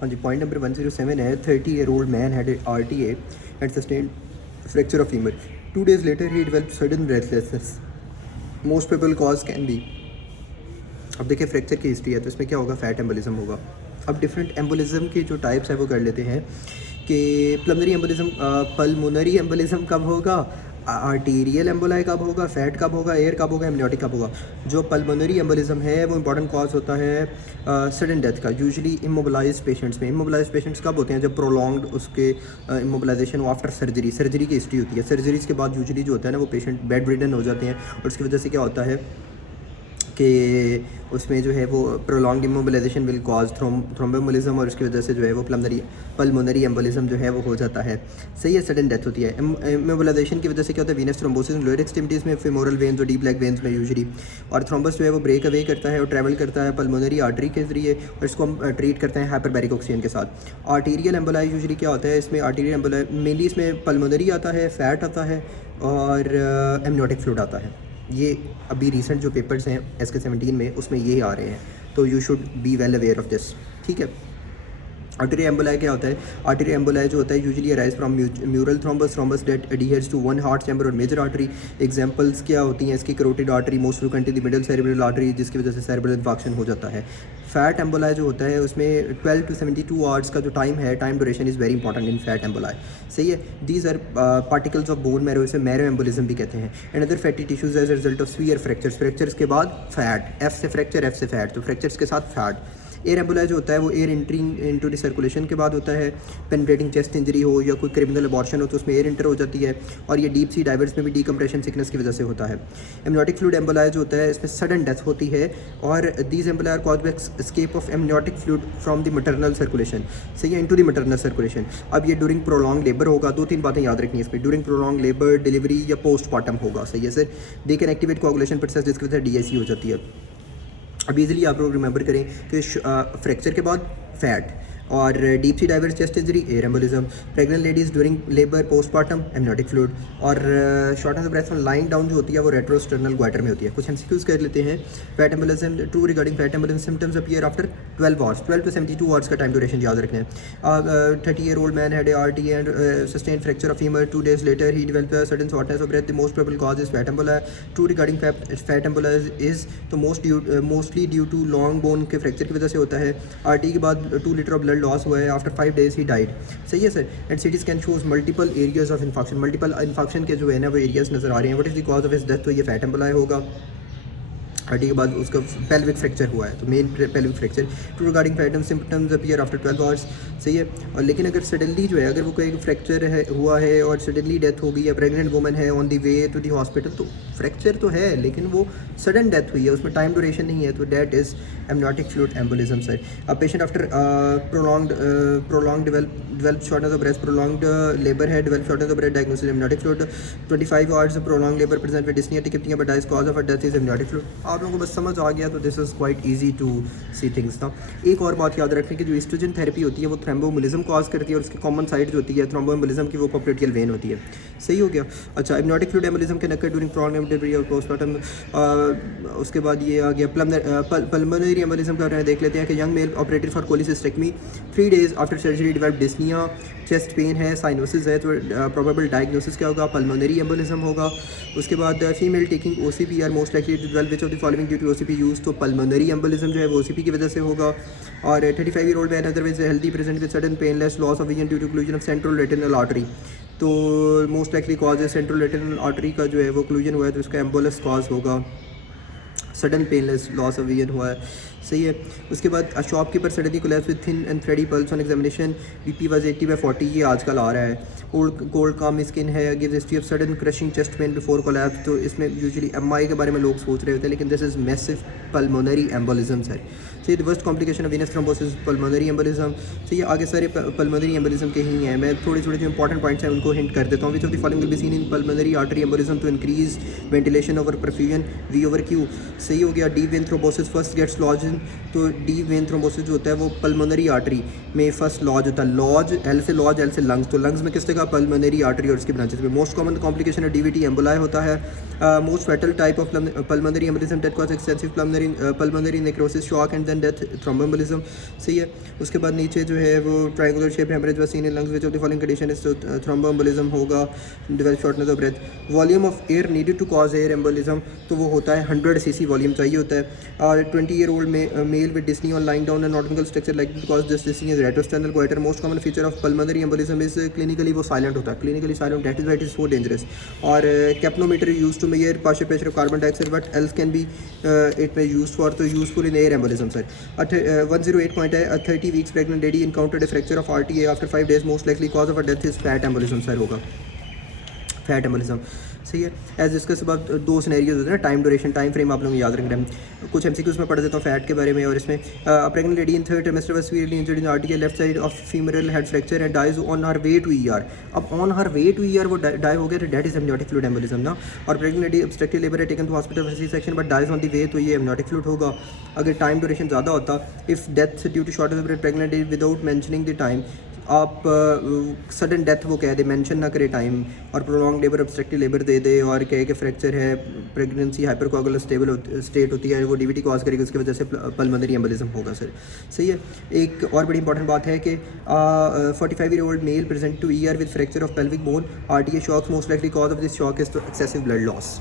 हाँ जी, point number 107 है 30-year-old man had RTA and sustained fracture of femur 2 days later he developed sudden breathlessness most probable cause can be. अब देखिए fracture की history है तो इसमें क्या होगा, फैट एम्बोलिज्म होगा। अब डिफरेंट एम्बोलिज्म के जो टाइप्स है वो कर लेते हैं कि पल्मोनरी एम्बोलिज्म, पल्मोनरी एम्बोलिज्म कब होगा, आर्टीरियल एम्बोलाई कब होगा, फैट कब होगा, एयर कब होगा, एमनियोटिक कब होगा। जो पल्मोनरी एम्बोलिज्म है वो इंपॉर्टेंट कॉज होता है सडन डेथ का, यूजुअली इमोबलाइज पेशेंट्स में। इमोबलाइज पेशेंट्स कब होते हैं, जब प्रोलॉन्ग्ड उसके इमोबलाइजेशन हो आफ्टर सर्जरी, सर्जरी की हिस्ट्री होती है। सर्जरीज के बाद यूजुअली जो होता है ना वो पेशेंट बेड रिडन हो जाते हैं और उसकी वजह से क्या होता है कि उसमें जो है वो prolong immobilisation will cause thromboembolism और उसकी वजह से जो है वो पल्मोनरी एम्बोलिज्म जो है वो हो जाता है। सही है, सडन डेथ होती है। इमोबिलाइजेशन की वजह से क्या होता है, वीनस थ्रोम्बोसिस लोअर एक्सट्रीमिटीज़ में, फेमोरल वेन्स और डीप लेग वेन्स में यूजुअली। और थ्रोम्बस जो है वो ब्रेक अवे करता है और ट्रैवल करता है पल्मोनरी आर्टरी के जरिए और इसको हम ट्रीट करते हैं हाइपरबैरिक ऑक्सीजन के साथ। आर्टीरियल एम्बोलाई यूजुअली क्या होता है, इसमें आर्टीरियल एम्बोलाई मेनली इसमें पल्मोनरी आता है, फैट आता है और एमनियोटिक फ्लूइड आता है। ये अभी रिसेंट जो पेपर्स हैं SK17 में उसमें ये आ रहे हैं, तो you should be well aware of this. ठीक है। आर्टरी एम्बोलाई क्या होता है, आर्टरी एम्बोलाई जो होता है usually arise from mural thrombus that adheres to one heart chamber और मेजर आर्टरी। एग्जांपल्स क्या होती हैं इसकी, carotid artery most frequently the middle cerebral artery, जिसकी वजह से सेरेब्रल इन्फाक्शन हो जाता है। फैट एम्बोलाई जो होता है उसमें 12 to 72 आवर्स का जो टाइम है, time duration is very important in fat emboli. सही है, these are particles of bone marrow, इसे मैरो एम्बोलिज्म भी कहते हैं। And other fatty tissues as result of sphere fractures, fractures के बाद फैट, एफ से फ्रैक्चर, एफ से फैट, तो फ्रैक्चर्स के साथ फैट। एयर एम्बोलाई जो होता है वो air entering into the circulation के बाद होता है। पेनिट्रेटिंग चेस्ट इंजरी हो या कोई क्रिमिनल अबॉर्शन हो तो उसमें एयर इंटर हो जाती है और ये डीप सी डाइवर्स में भी डीकम्प्रेशन सिकनेस की वजह से होता है। एमनियोटिक फ्लूइड एम्बोलाई जो होता है इसमें सडन डेथ होती है और these emboli are caused by escape of amniotic fluid from the maternal circulation. सही है, इनटू द मैटरनल सर्कुलेशन। अब ये ड्यूरिंग प्रोलॉन्ग लेबर होगा, 2-3 बातें याद रखनी है इसमें, ड्यूरिंग प्रोलॉन्ग लेबर, डिलीवरी या पोस्टमार्टम होगा। सही है sir, they can activate coagulation process जिसकी वजह से DIC हो जाती है। अब इजीली आप लोग रिमेंबर करें कि फ्रैक्चर के बाद फैट और deep sea divers chest injury, air embolism, pregnant ladies during labour, postmortem, amniotic fluid और shortness of breath lying down जो होती है वो रेट्रोस्टर्नल ग्वाइटर में होती है। कुछ MCQs कर लेते हैं। Fat embolism, true regarding fat embolism symptoms appear after 12 hours, 12 to 72 hours का टाइम ड्यूरेशन याद रखना है। 30-year-old man had RTA and sustain fracture of femur 2 days later ही developed sudden shortness of breath, the most probable cause is fat emboli. True regarding fat emboli is तो mostly due to long bone के fracture की वजह से होता है। RT के बाद 2 लीटर ऑफ ब्लड लॉस हुआ है, आफ्टर 5 days ही डाइड। सही है sir. And CT scan shows multiple areas of infection, multiple infection के जो है ना वो एरियाज नजर आ रहे हैं। What is the cause of his death, तो ये फैट एम्बोलाई होगा। हड्डी के बाद उसका पेल्विक फ्रैक्चर हुआ है तो main pelvic fracture. True regarding फैटम सिम्टम्स अपीयर आफ्टर 12 आवर्स। सही है। और लेकिन अगर सडनली जो है, अगर वो कोई फ्रैक्चर है हुआ है और सडनली डेथ हो गई या प्रेग्नेंट वुमन है on the way to the hospital, तो फ्रैक्चर तो है लेकिन वो सडन डेथ हुई है, उसमें टाइम ड्यूरेशन नहीं है, तो that is amniotic fluid embolism sir. अब patient after prolong develop shortness of breath, prolonged labour है, develop shortness of breath, diagnosis amniotic fluid. 25 hours prolong labour present with dyspnoea टिकटिंग but cause of death is amniotic fluid. आप लोगों को बस समझ आ गया तो this is quite easy to see things ना। एक और बात याद रखें कि जो एस्ट्रोजन थेरेपी होती है वो थ्रोम्बोएम्बोलिज्म कॉज करती है और उसकी कॉमन साइड जो होती है थ्रोम्बोएम्बोलिज्म की वो पोप्लेटियल वेन होती है। सही हो गया। अच्छा, एमनियोटिक फ्लूइड एम्बोलिज्म के नक्कर ड्यूरिंग प्रोलॉन्ग्ड डिलीवरी और पोस्टमार्टम। उसके बाद ये आ गया पल्मोनरी एम्बोलिज्म का देख लेते हैं कि young male operated for cholecystectomy 3 days after surgery develop dyspnoea, chest pain है, साइनोसिस है, तो प्रोबेबल डायग्नोसिस क्या होगा, पल्मोनरी एम्बोलिज्म होगा। उसके बाद female taking OCP are most likely to develop which of the following due to OCP use, तो pulmonary embolism जो है वो OCP की वजह से होगा। और 35-year-old man otherwise healthy present with sudden painless loss of vision due to occlusion of central retinal artery, तो मोस्ट लाइकली कॉज है सेंट्रल रेटिनल आर्टरी का जो है वो क्लूजन हुआ है तो उसका एम्बोलस कॉज होगा। Sudden painless loss of vision हुआ है। सही है। उसके बाद shopkeeper suddenly collapse with thin and thready pulse on examination, BP was 80/40, ये आजकल आ रहा है। कोल्ड काम स्किन है, gives history of sudden crushing chest pain before collapse, तो इसमें यूजुअली MI के बारे में लोग सोच रहे होते हैं लेकिन this is massive pulmonary embolism है। सही, the worst complication of venous thrombosis pulmonary embolism. सही, आगे सारे पल्मोनरी एम्बोलिज्म के ही हैं, मैं थोड़े थोड़े जो इंपॉर्टेंट पॉइंट्स हैं उनको हिंट कर देता हूँ। Which of the following will be seen in pulmonary artery embolism to increase ventilation over perfusion, V/Q। सही हो गया। Deep vein thrombosis first gets lodged in embolism, तो डीप वेन थ्रोम्बोसिस जो होता है वो पल्मोनरी आर्टरी में फर्स्ट लॉज होता है, लॉज एल से लंग्स, तो लंग्स में किस जगह पल्मोनरी आर्टरी और उसकी ब्रांचेस में। मोस्ट कॉमन कॉम्प्लिकेशन है डीवीटी एम्बोलाई होता है। Most fatal type of pulmonary embolism that cause extensive pulmonary necrosis, shock and then death, thromboembolism. सही है। उसके बाद नीचे जो है वो triangular shape haemorrhage was seen in lungs which of the following condition is, तो थ्रोम्बोएम्बोलिज्म होगा, develop shortness of breath. Volume of air needed to cause air embolism, तो वो होता है 100 cc वॉल्यूम चाहिए होता है। और 20-year-old male with dyspnoea on lying down and normal structure like because this dyspnoea is retrosternal goitre. Most common feature of pulmonary embolism is clinically वो silent होता है, clinically silent, that is why it is so dangerous. और capnometer use to measure partial pressure of carbon dioxide, but else can be it में use for, तो useful in air embolism sir. 108 point है, 30 weeks pregnant lady encountered A fracture of RTA after 5 days, most likely cause of a death is fat embolism sir होगा, fat embolism. सही है। As discuss अब 2 scenarios होते हैं ना, time duration, time frame आप लोग याद रख रहे हैं। कुछ एमसीक्यूज में पढ़ देता हूँ फैट के बारे में। और इसमें pregnant lady in 3rd trimester was severely injured in RTA, left side of femoral head fracture and dies on her way to ER। अब on her way to ER वो डाई हो गया, तो that is amniotic fluid embolism ना। और pregnant lady obstructive labour है taken to hospital for C-section but dies on the way, तो ये एमनियोटिक फ्लूइड होगा। अगर टाइम ड्यूरेशन ज़्यादा होता, if death due to shortage of breath pregnant lady without mentioning the time, आप sudden death वो कह दे, मेंशन ना करे टाइम, और प्रोलॉन्ग लेबर ऑब्स्ट्रक्टिव लेबर दे दे और कहे कि फ्रैक्चर है, प्रेगनेंसी हाइपरकोगुलर स्टेबल स्टेट होती है, वो डीवीटी कॉज करेगी, उसकी वजह से पल्मोनरी एम्बोलिज्म होगा सर। सही है। एक और बड़ी इंपॉर्टेंट बात है कि 45-year-old male present to ER with fracture of pelvic bone, RTA shocks, most likely cause of this shock is तो एक्सेसिव ब्लड लॉस।